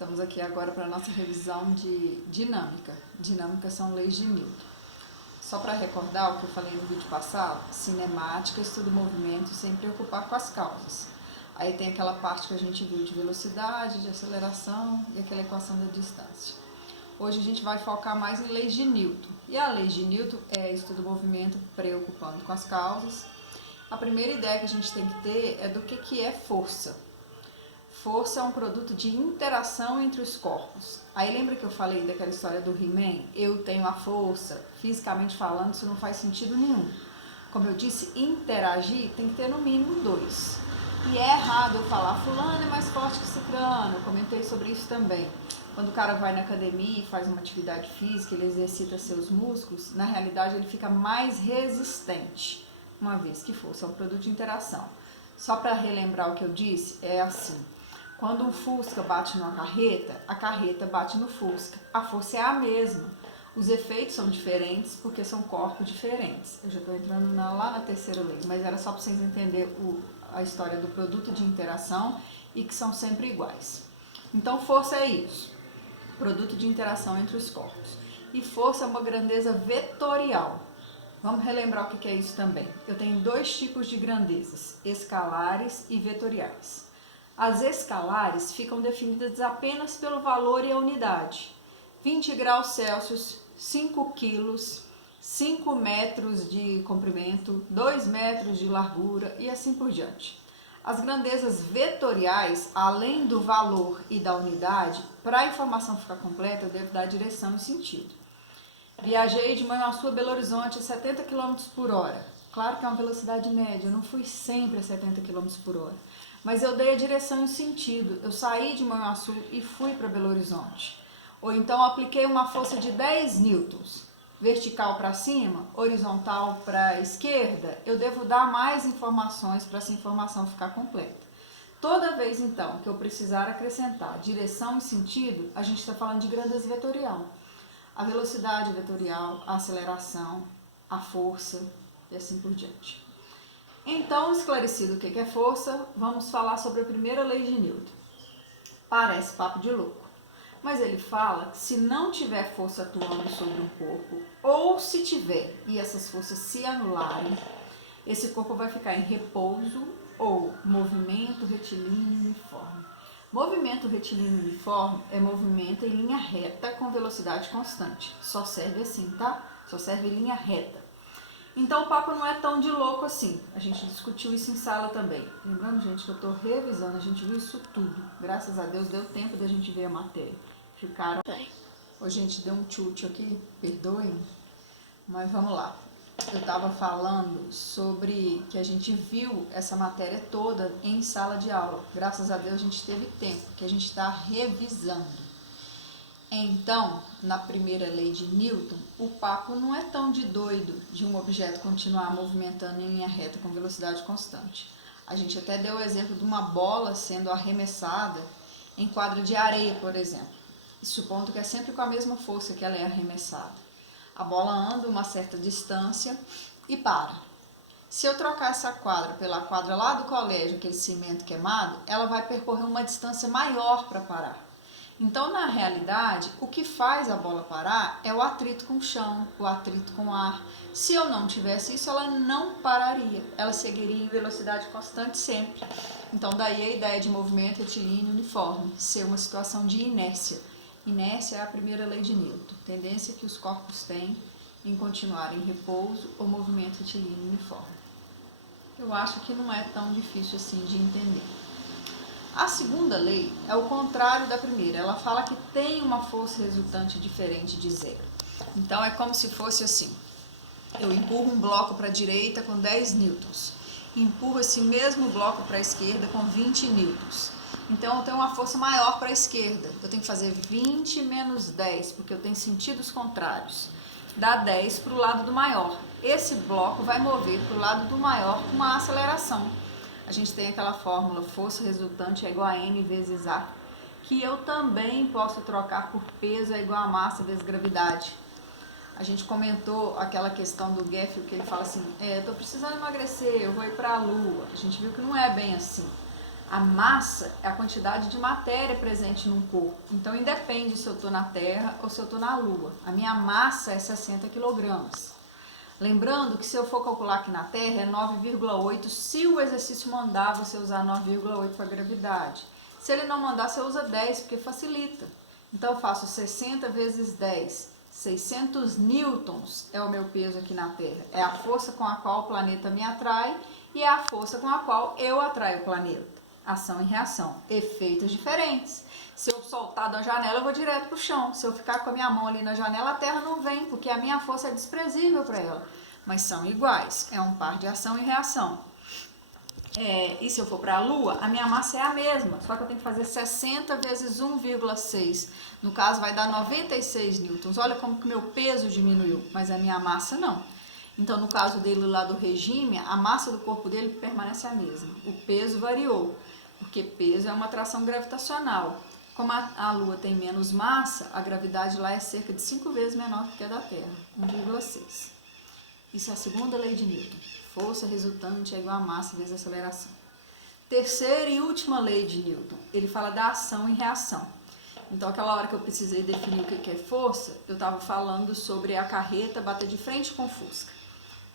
Estamos aqui agora para a nossa revisão de dinâmica. Dinâmica são leis de Newton. Só para recordar o que eu falei no vídeo passado, cinemática estuda o movimento sem preocupar com as causas. Aí tem aquela parte que a gente viu de velocidade, de aceleração e aquela equação da distância. Hoje a gente vai focar mais em leis de Newton. E a lei de Newton é estudo do movimento preocupando com as causas. A primeira ideia que a gente tem que ter é do que é força. Força é um produto de interação entre os corpos. Aí lembra que eu falei daquela história do He-Man? Eu tenho a força. Fisicamente falando, isso não faz sentido nenhum. Como eu disse, interagir tem que ter no mínimo dois. E é errado eu falar, fulano é mais forte que ciclano. Eu comentei sobre isso também. Quando o cara vai na academia e faz uma atividade física, ele exercita seus músculos, na realidade ele fica mais resistente, uma vez que força é um produto de interação. Só para relembrar o que eu disse, é assim. Quando um Fusca bate numa carreta, a carreta bate no Fusca. A força é a mesma. Os efeitos são diferentes porque são corpos diferentes. Eu já estou entrando lá na terceira lei, mas era só para vocês entenderem a história do produto de interação e que são sempre iguais. Então, força é isso. Produto de interação entre os corpos. E força é uma grandeza vetorial. Vamos relembrar o que é isso também. Eu tenho dois tipos de grandezas, escalares e vetoriais. As escalares ficam definidas apenas pelo valor e a unidade. 20 graus Celsius, 5 quilos, 5 metros de comprimento, 2 metros de largura e assim por diante. As grandezas vetoriais, além do valor e da unidade, para a informação ficar completa, eu devo dar direção e sentido. Viajei de Manhuaçu a Belo Horizonte a 70 km por hora. Claro que é uma velocidade média, eu não fui sempre a 70 km por hora. Mas eu dei a direção e o sentido. Eu saí de Manhuaçu e fui para Belo Horizonte. Ou então apliquei uma força de 10 newtons. Vertical para cima, horizontal para a esquerda, eu devo dar mais informações para essa informação ficar completa. Toda vez, então, que eu precisar acrescentar direção e sentido, a gente está falando de grandeza vetorial. A velocidade vetorial, a aceleração, a força e assim por diante. Então, esclarecido o que é força, vamos falar sobre a primeira lei de Newton. Parece papo de louco. Mas ele fala que se não tiver força atuando sobre um corpo, ou se tiver e essas forças se anularem, esse corpo vai ficar em repouso ou movimento retilíneo uniforme. Movimento retilíneo uniforme é movimento em linha reta com velocidade constante. Só serve assim, tá? Só serve em linha reta. Então o papo não é tão de louco assim. A gente discutiu isso em sala também. Lembrando, gente, que eu estou revisando, a gente viu isso tudo. Graças a Deus deu tempo da gente ver a matéria. Ficaram. Hoje a gente deu um chute aqui, perdoem, mas vamos lá. Eu estava falando sobre que a gente viu essa matéria toda em sala de aula. Graças a Deus a gente teve tempo, que a gente está revisando. Então, na primeira lei de Newton, o papo não é tão de doido de um objeto continuar movimentando em linha reta com velocidade constante. A gente até deu o exemplo de uma bola sendo arremessada em quadra de areia, por exemplo, e supondo que é sempre com a mesma força que ela é arremessada. A bola anda uma certa distância e para. Se eu trocar essa quadra pela quadra lá do colégio, aquele cimento queimado, ela vai percorrer uma distância maior para parar. Então, na realidade, o que faz a bola parar é o atrito com o chão, o atrito com o ar. Se eu não tivesse isso, ela não pararia, ela seguiria em velocidade constante sempre. Então, daí a ideia de movimento retilíneo uniforme, ser uma situação de inércia. Inércia é a primeira lei de Newton, tendência que os corpos têm em continuar em repouso ou movimento retilíneo uniforme. Eu acho que não é tão difícil assim de entender. A segunda lei é o contrário da primeira. Ela fala que tem uma força resultante diferente de zero. Então, é como se fosse assim. Eu empurro um bloco para a direita com 10 newtons. Empurro esse mesmo bloco para a esquerda com 20 newtons. Então, eu tenho uma força maior para a esquerda. Eu tenho que fazer 20 menos 10, porque eu tenho sentidos contrários. Dá 10 para o lado do maior. Esse bloco vai mover para o lado do maior com uma aceleração. A gente tem aquela fórmula, força resultante é igual a m vezes a, que eu também posso trocar por peso é igual a massa vezes gravidade. A gente comentou aquela questão do Geffiel, que ele fala assim, estou precisando emagrecer, eu vou ir para a Lua. A gente viu que não é bem assim. A massa é a quantidade de matéria presente num corpo. Então, independe se eu estou na Terra ou se eu estou na Lua. A minha massa é 60 quilogramas. Lembrando que se eu for calcular aqui na Terra é 9,8. Se o exercício mandar você usar 9,8 para a gravidade. Se ele não mandar, você usa 10, porque facilita. Então, eu faço 60 vezes 10. 600 newtons é o meu peso aqui na Terra. É a força com a qual o planeta me atrai e é a força com a qual eu atraio o planeta. Ação e reação, efeitos diferentes. Se eu soltar da janela, eu vou direto para o chão. Se eu ficar com a minha mão ali na janela, a terra não vem, porque a minha força é desprezível para ela. Mas são iguais, é um par de ação e reação. E se eu for para a Lua, a minha massa é a mesma, só que eu tenho que fazer 60 vezes 1,6. No caso, vai dar 96 newtons. Olha como que o meu peso diminuiu, mas a minha massa não. Então, no caso dele lá do regime, a massa do corpo dele permanece a mesma. O peso variou, porque peso é uma atração gravitacional. Como a Lua tem menos massa, a gravidade lá é cerca de 5 vezes menor do que a da Terra, 1,6. Isso é a segunda lei de Newton. Força resultante é igual a massa vezes a aceleração. Terceira e última lei de Newton, ele fala da ação e reação. Então, aquela hora que eu precisei definir o que é força, eu estava falando sobre a carreta bater de frente com o Fusca.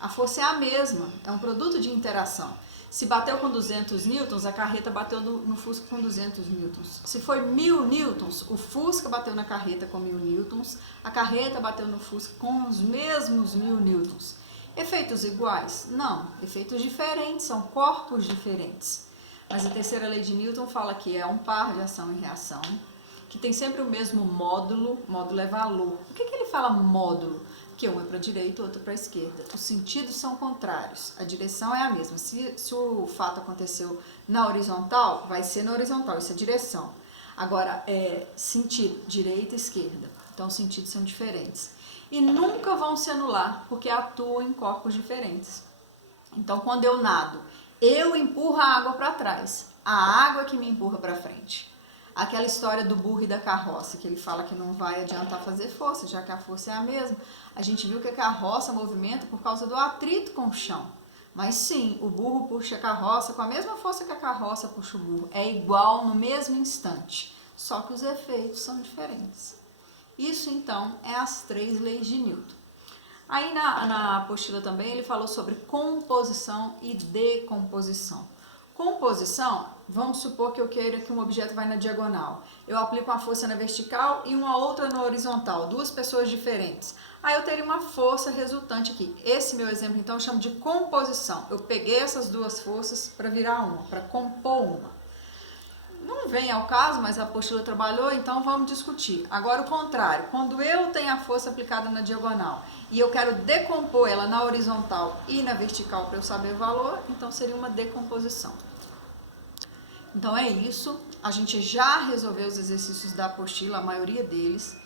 A força é a mesma, é um produto de interação. Se bateu com 200 newtons, a carreta bateu no Fusca com 200 newtons. Se foi 1000 newtons, o Fusca bateu na carreta com 1000 newtons, a carreta bateu no Fusca com os mesmos 1000 newtons. Efeitos iguais? Não, efeitos diferentes, são corpos diferentes. Mas a terceira lei de Newton fala que é um par de ação e reação, que tem sempre o mesmo módulo é valor. Por que ele fala módulo? Porque um é para a direita e outro para a esquerda. Os sentidos são contrários, a direção é a mesma. Se o fato aconteceu na horizontal, vai ser na horizontal, isso é direção. Agora, sentido, direita e esquerda. Então, os sentidos são diferentes. E nunca vão se anular, porque atuam em corpos diferentes. Então, quando eu nado, eu empurro a água para trás. A água que me empurra para frente. Aquela história do burro e da carroça, que ele fala que não vai adiantar fazer força, já que a força é a mesma. A gente viu que a carroça movimenta por causa do atrito com o chão. Mas sim, o burro puxa a carroça com a mesma força que a carroça puxa o burro. É igual no mesmo instante, só que os efeitos são diferentes. Isso, então, é as 3 leis de Newton. Aí na apostila também ele falou sobre composição e decomposição. Composição, vamos supor que eu queira que um objeto vai na diagonal. Eu aplico uma força na vertical e uma outra na horizontal, 2 pessoas diferentes. Aí eu teria uma força resultante aqui. Esse meu exemplo, então, eu chamo de composição. Eu peguei essas 2 forças para virar uma, para compor uma. Não vem ao caso, mas a apostila trabalhou, então vamos discutir. Agora o contrário, quando eu tenho a força aplicada na diagonal e eu quero decompor ela na horizontal e na vertical para eu saber o valor, então seria uma decomposição. Então é isso, a gente já resolveu os exercícios da apostila, a maioria deles,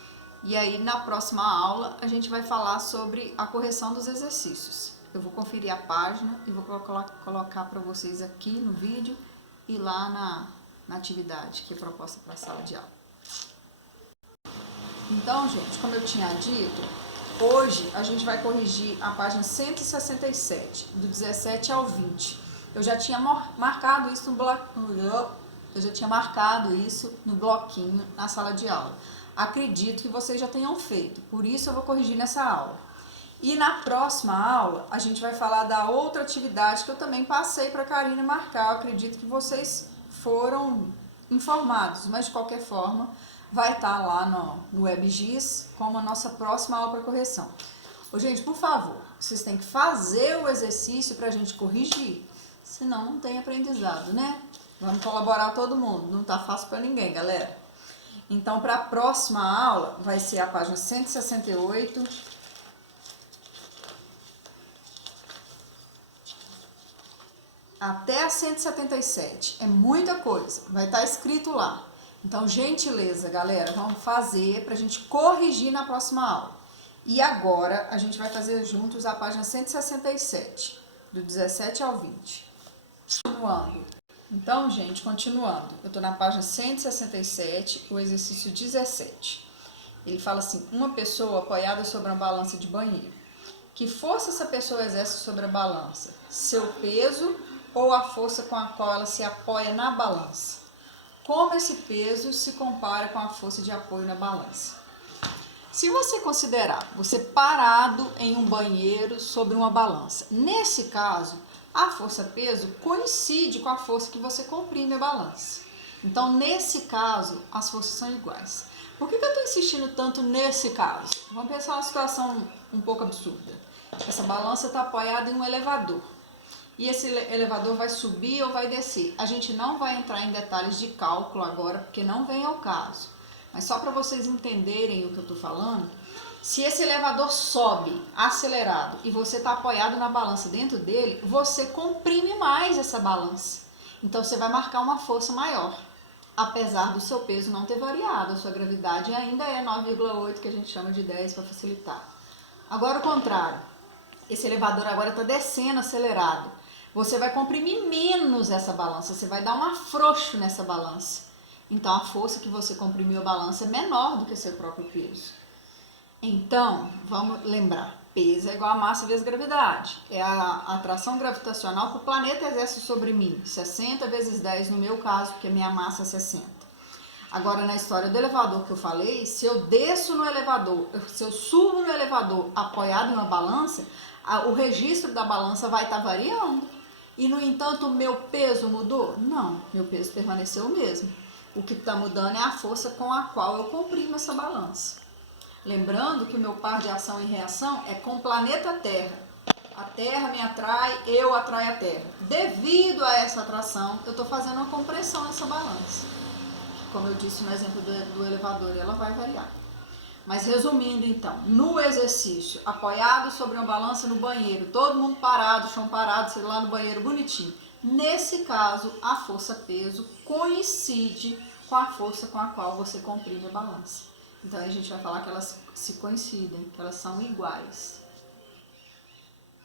e aí na próxima aula a gente vai falar sobre a correção dos exercícios. Eu vou conferir a página e vou colocar para vocês aqui no vídeo e lá na atividade que é proposta para a sala de aula. Então, gente, como eu tinha dito, hoje a gente vai corrigir a página 167, do 17 ao 20. Eu já tinha marcado isso no bloquinho na sala de aula. Acredito que vocês já tenham feito, por isso eu vou corrigir nessa aula. E na próxima aula, a gente vai falar da outra atividade que eu também passei para a Karina marcar. Eu acredito que vocês foram informados, mas de qualquer forma vai estar lá no WebGIS como a nossa próxima aula para correção. Ô, gente, por favor, vocês têm que fazer o exercício para a gente corrigir, senão não tem aprendizado, né? Vamos colaborar todo mundo, não tá fácil para ninguém, galera. Então, para a próxima aula vai ser a página 168, até a 177, é muita coisa, vai estar escrito lá. Então, gentileza, galera, vamos fazer para a gente corrigir na próxima aula. E agora, a gente vai fazer juntos a página 167, do 17 ao 20. Continuando. Então, gente, continuando. Eu estou na página 167, o exercício 17. Ele fala assim, uma pessoa apoiada sobre uma balança de banheiro. Que força essa pessoa exerce sobre a balança? Seu peso ou a força com a qual ela se apoia na balança. Como esse peso se compara com a força de apoio na balança? Se você considerar você parado em um banheiro sobre uma balança, nesse caso, a força-peso coincide com a força que você comprime a balança. Então, nesse caso, as forças são iguais. Por que eu estou insistindo tanto nesse caso? Vamos pensar uma situação um pouco absurda. Essa balança está apoiada em um elevador. E esse elevador vai subir ou vai descer. A gente não vai entrar em detalhes de cálculo agora, porque não vem ao caso. Mas só para vocês entenderem o que eu estou falando, se esse elevador sobe acelerado e você está apoiado na balança dentro dele, você comprime mais essa balança. Então você vai marcar uma força maior, apesar do seu peso não ter variado, a sua gravidade ainda é 9,8, que a gente chama de 10 para facilitar. Agora o contrário, esse elevador agora está descendo acelerado. Você vai comprimir menos essa balança, você vai dar um afrouxo nessa balança. Então a força que você comprimiu a balança é menor do que seu próprio peso. Então, vamos lembrar, peso é igual a massa vezes gravidade. É a atração gravitacional que o planeta exerce sobre mim. 60 vezes 10 no meu caso, porque a minha massa é 60. Agora, na história do elevador que eu falei, se eu desço no elevador, se eu subo no elevador apoiado em uma balança, o registro da balança vai estar variando. E, no entanto, o meu peso mudou? Não, meu peso permaneceu o mesmo. O que está mudando é a força com a qual eu comprimo essa balança. Lembrando que o meu par de ação e reação é com o planeta Terra. A Terra me atrai, eu atraio a Terra. Devido a essa atração, eu estou fazendo uma compressão nessa balança. Como eu disse no exemplo do elevador, ela vai variar. Mas resumindo então, no exercício, apoiado sobre uma balança no banheiro, todo mundo parado, chão parado, sei lá no banheiro bonitinho. Nesse caso, a força-peso coincide com a força com a qual você comprime a balança. Então a gente vai falar que elas se coincidem, que elas são iguais.